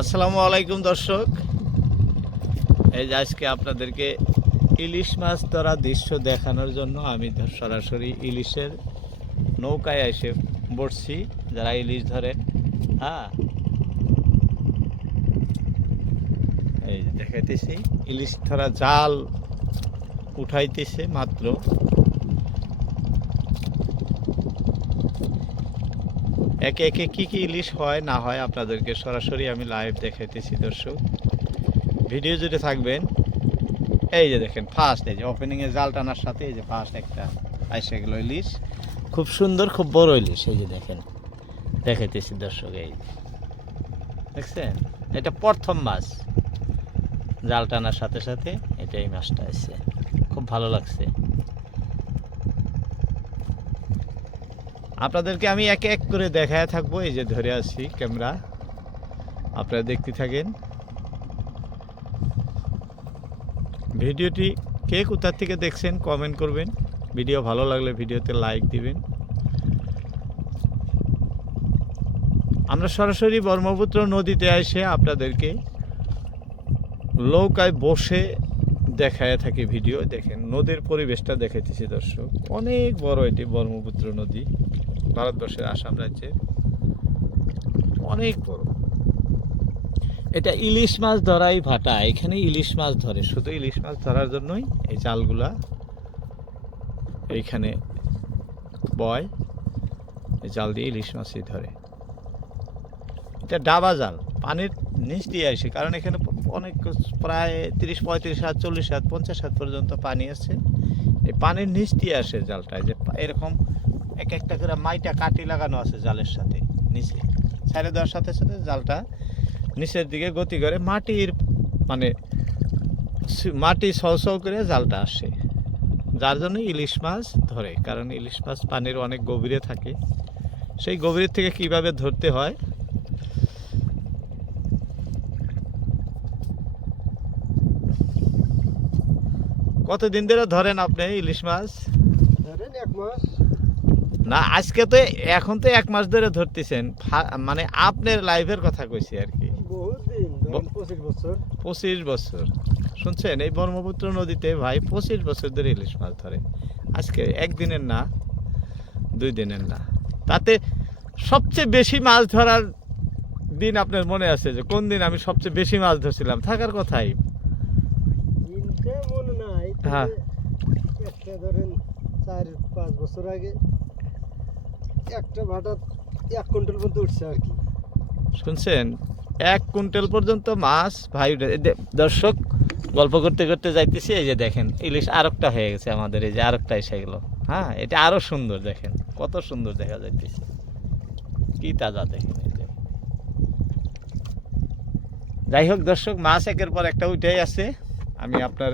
আসসালামু আলাইকুম, দর্শক। এই যে আজকে আপনাদেরকে ইলিশ মাছ ধরা দৃশ্য দেখানোর জন্য আমি সরাসরি ইলিশের নৌকায় এসে বসছি। যারা ইলিশ ধরেন হ্যাঁ? এই দেখাইতেছি, ইলিশ ধরা জাল উঠাইতেছে মাত্র। একে একে কি কি ইলিশ হয়, না হয় আপনাদেরকে সরাসরি আমি লাইভ দেখাইতেছি, দর্শক। ভিডিও জুড়ে থাকবেন। এই যে দেখেন ফার্স্ট এই যে ওপেনিংয়ে জাল টানার সাথে এই যে ফার্স্ট একটা আইসে গেল ইলিশ খুব সুন্দর, খুব বড় ইলিশ এই যে দেখেন। দেখাইতেছি, দর্শক, এই। দেখছেন? এটা প্রথম মাছ। জাল টানার সাথে সাথে এটা এই মাছটা এসছে খুব ভালো লাগছে। আপনাদেরকে আমি এক এক করে দেখায় থাকব, এই যে ধরে আছি ক্যামেরা। আপনারা দেখতে থাকেন। ভিডিওটি কে কোথার থেকে দেখছেন কমেন্ট করবেন। ভিডিও ভালো লাগলে ভিডিওতে লাইক দিবেন। আমরা সরাসরি ব্রহ্মপুত্র নদীতে এসে আপনাদেরকে নৌকায় বসে দেখায় থাকি ভিডিও। দেখেন, নদীর পরিবেশটা দেখাইতেছি দর্শক। অনেক বড় এটি ব্রহ্মপুত্র নদী। ভারতবর্ষের আসাম রাজ্যের অনেক বড়। এটা ইলিশ মাছ ধরাই ভাটা, এখানে ইলিশ মাছ ধরে। শুধু ইলিশ মাছ ধরার জন্যই এই জালগুলা এইখানে বয়, এই জাল দিয়ে ইলিশ মাছই ধরে। এটা ডাবা জাল, পানির নিচ দিয়ে আসে, কারণ এখানে অনেক প্রায় তিরিশ, পঁয়ত্রিশ হাত, চল্লিশ হাত, পঞ্চাশ হাত পর্যন্ত পানি আছে। এই পানির নিচ দিয়ে আসে জালটা যে এরকম এক একটা করে মাইটা কাটি লাগানো আছে জালের সাথে, নিচে। ছাড়ে দেওয়ার সাথে সাথে জালটা নিচের দিকে গতি করে মাটির মানে মাটি সহ করে জালটা আসে। যার জন্য ইলিশ মাছ ধরে, কারণ ইলিশ মাছ পানির অনেক গভীরে থাকে। সেই গভীর থেকে কীভাবে ধরতে হয়? কতদিন ধরে ধরেন আপনি ইলিশ মাছ? ধরেন এক মাস। না আজকে তো এখন তো এক মাস ধরে ধরতেছেন। মানে আপনার লাইফের কথা কইছি আর কি। পঁচিশ বছর। শুনছেন এই ব্রহ্মপুত্র নদীতে ভাই পঁচিশ বছর ধরে ইলিশ মাছ ধরে। আজকে একদিনের না দুই দিনের না। তাতে সবচেয়ে বেশি মাছ ধরার দিন আপনার মনে আছে যে কোন দিন আমি সবচেয়ে বেশি মাছ ধরছিলাম? থাকার কথাই। মনে নাই হ্যাঁ। ধরেন চার পাঁচ বছর আগে একটা ভাটা এক কুইন্টাল পর্যন্ত উঠছে আর কি। শুনছেন? এক কুইন্টাল পর্যন্ত মাছ, ভাই দর্শক, গল্প করতে করতে যাইতেছি, এই যে দেখেন, ইলিশ আরেকটা হয়ে গেছে আমাদের, এই যে আরেকটা এসে গেলো। হ্যাঁ এটা আরও সুন্দর, দেখেন, কত সুন্দর দেখা যাইতেছে। কি তাজা দেখেন। যাই হোক, দর্শক, মাছ একের পর একটা উঠেই আছে। আমি আপনার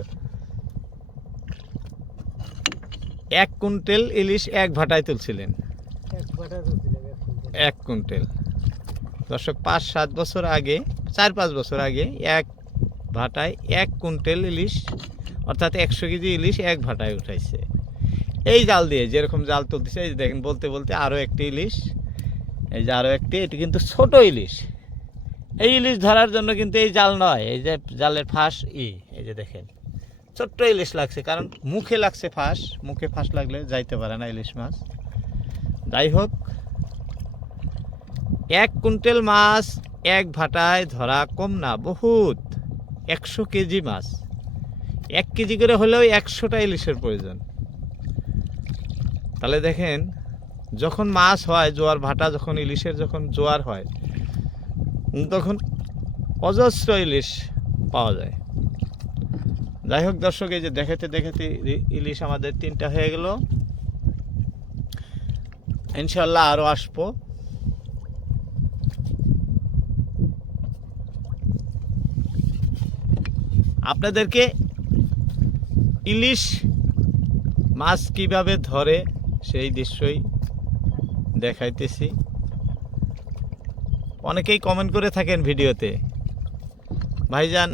এক কুইন্টাল ইলিশ এক ভাটায় তুলছিলেন। এক কুইন্টাল। দর্শক, পাঁচ সাত বছর আগে, চার পাঁচ বছর আগে এক ভাটায় এক কুইন্টাল ইলিশ, অর্থাৎ একশো কেজি ইলিশ এক ভাটায় উঠাইছে। এই জাল দিয়ে যেরকম জাল তুলতেছে, এই দেখেন, বলতে বলতে আরও একটি ইলিশ, এই যে আরও একটি, এটি কিন্তু ছোট ইলিশ। এই ইলিশ ধরার জন্য কিন্তু এই জাল নয়, এই যে জালের ফাঁস ই, এই যে দেখেন। ছোট্ট ইলিশ লাগছে, কারণ মুখে লাগছে ফাঁস, মুখে ফাঁস লাগলে যাইতে পারে না ইলিশ মাছ। যাই হোক এক কুইন্টাল মাছ, এক ভাটায় ধরা কম না, বহুত। একশো কেজি মাছ। এক কেজি করে হলেও একশোটা ইলিশের প্রয়োজন। তাহলে দেখেন, যখন মাছ হয়, জোয়ার ভাটা যখন ইলিশের যখন জোয়ার হয়, তখন অজস্র ইলিশ পাওয়া যায়। যাই হোক দর্শক, এই যে দেখাতে দেখাতে ইলিশ আমাদের তিনটা হয়ে গেল। ইনশাল্লাহ আরও আসব। আপনাদেরকে ইলিশ মাছ কীভাবে ধরে সেই দৃশ্যই দেখাইতেছি। অনেকেই কমেন্ট করে থাকেন ভিডিওতে, ভাইজান,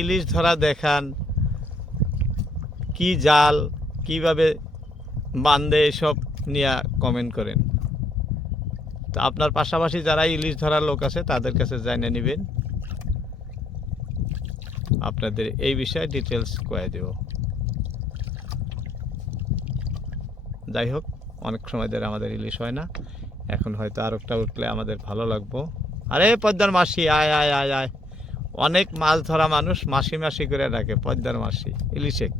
ইলিশ ধরা দেখান, কি জাল, কীভাবে বান্ধে এসব নিয়ে কমেন্ট করেন। তো আপনার পাশাপাশি যারা ইলিশ ধরার লোক আছে, তাদের কাছে জানিয়ে নেবেন। আপনাদের এই বিষয়ে ডিটেলস কয়ে দেব। যাই হোক, অনেক সময় ধরে আমাদের ইলিশ হয় না। এখন হয়তো আর একটা উঠলে আমাদের ভালো লাগবো। আরে, পদ্মার মাসি, আয় আয় আয় আয়। অনেক মাছ ধরা মানুষ মাসি মাসি করে ডাকে, পদ্মার মাসি, ইলিশেক।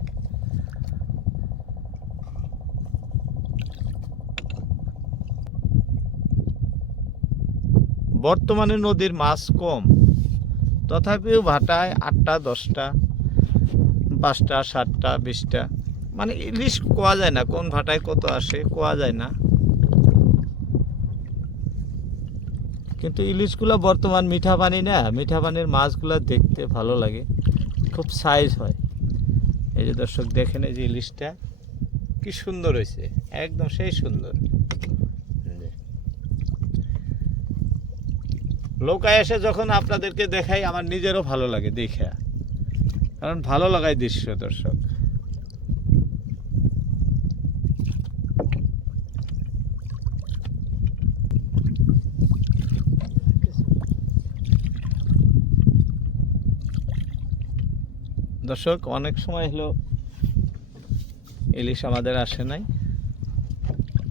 বর্তমানে নদীর মাছ কম। তথাপিও ভাটায় আটটা, দশটা, পাঁচটা, সাতটা, বিশটা। মানে ইলিশ কোয়া যায় না, কোন ভাটায় কত আসে কোয়া যায় না। কিন্তু ইলিশগুলো বর্তমান মিঠা পানি না, মিঠা পানির মাছগুলো দেখতে ভালো লাগে। খুব সাইজ হয়। এই যে দর্শক দেখেন এই যে ইলিশটা, কি সুন্দর হয়েছে, একদম সেই সুন্দর এই যে। নৌকায় এসে যখন আপনাদেরকে দেখাই, আমার নিজেরও ভালো লাগে দেখে। কারণ ভালো লাগায় দৃশ্য দর্শক। দর্শক, অনেক সময় হলো ইলিশ আমাদের আসে নাই।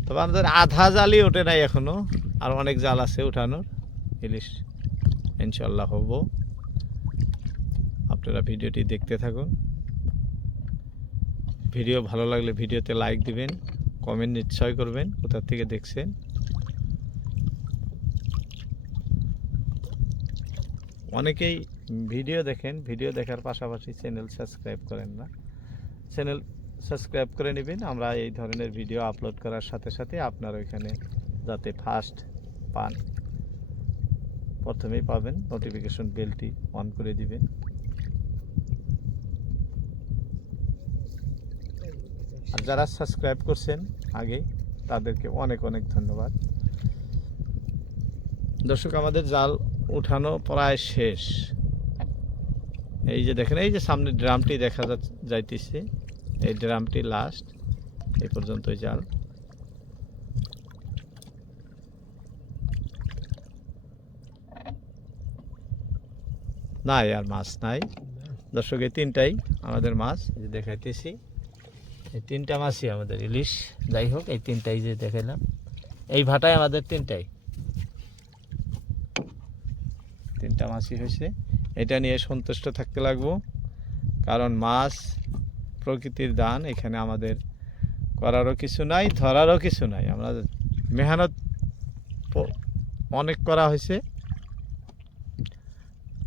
তবে আমাদের আধা জালই ওঠে নাই এখনও, আর অনেক জাল আছে উঠানোর। ইলিশ ইনশাল্লাহ হব। আপনারা ভিডিওটি দেখতে থাকুন। ভিডিও ভালো লাগলে ভিডিওতে লাইক দিবেন, কমেন্ট নিশ্চয় করবেন, কোথা থেকে দেখছেন। অনেকেই ভিডিও দেখেন, ভিডিও দেখার পাশাপাশি চ্যানেল সাবস্ক্রাইব করেন না। চ্যানেল সাবস্ক্রাইব করে নেবেন, আমরা এই ধরনের ভিডিও আপলোড করার সাথে সাথে আপনার ওইখানে যাতে ফার্স্ট পান। প্রথমেই পাবেন নোটিফিকেশন বেলটি অন করে দিবেন। আর যারা সাবস্ক্রাইব করছেন আগে, তাদেরকে অনেক অনেক ধন্যবাদ। দর্শক, আমাদের জাল উঠানো প্রায় শেষ। এই যে দেখেন, এই যে সামনে ড্রামটি দেখা যাইতেছে, এই ড্রামটি লাস্ট এই পর্যন্তই জাল। নাই আর মাছ নাই। দর্শক, এই তিনটাই আমাদের মাছ। যে দেখাইতেছি, এই তিনটা মাছই আমাদের ইলিশ। যাই হোক, এই তিনটাই যে দেখাইলাম, এই ভাটায় আমাদের তিনটাই। তিনটা মাছই হয়েছে। এটা নিয়ে সন্তুষ্ট থাকতে লাগবো, কারণ মাছ প্রকৃতির দান, এখানে আমাদের করারও কিছু নাই, ধরারও কিছু নাই। আমরা মেহনত অনেক করা হয়েছে।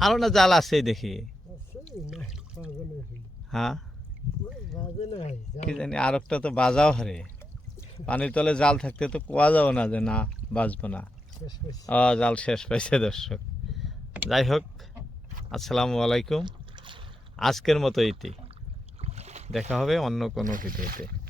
আরও না জাল আছে দেখি। হ্যাঁ? কি জানি, আর একটা তো বাজাও হারে। পানির তলে জাল থাকতে তো কোয়া যাব না যে না বাজবো না। ও, জাল শেষ পাইছে দর্শক। যাই হোক, আসসালামু আলাইকুম। আজকের মতো এটি। দেখা হবে অন্য কোনো ভিডিওতে।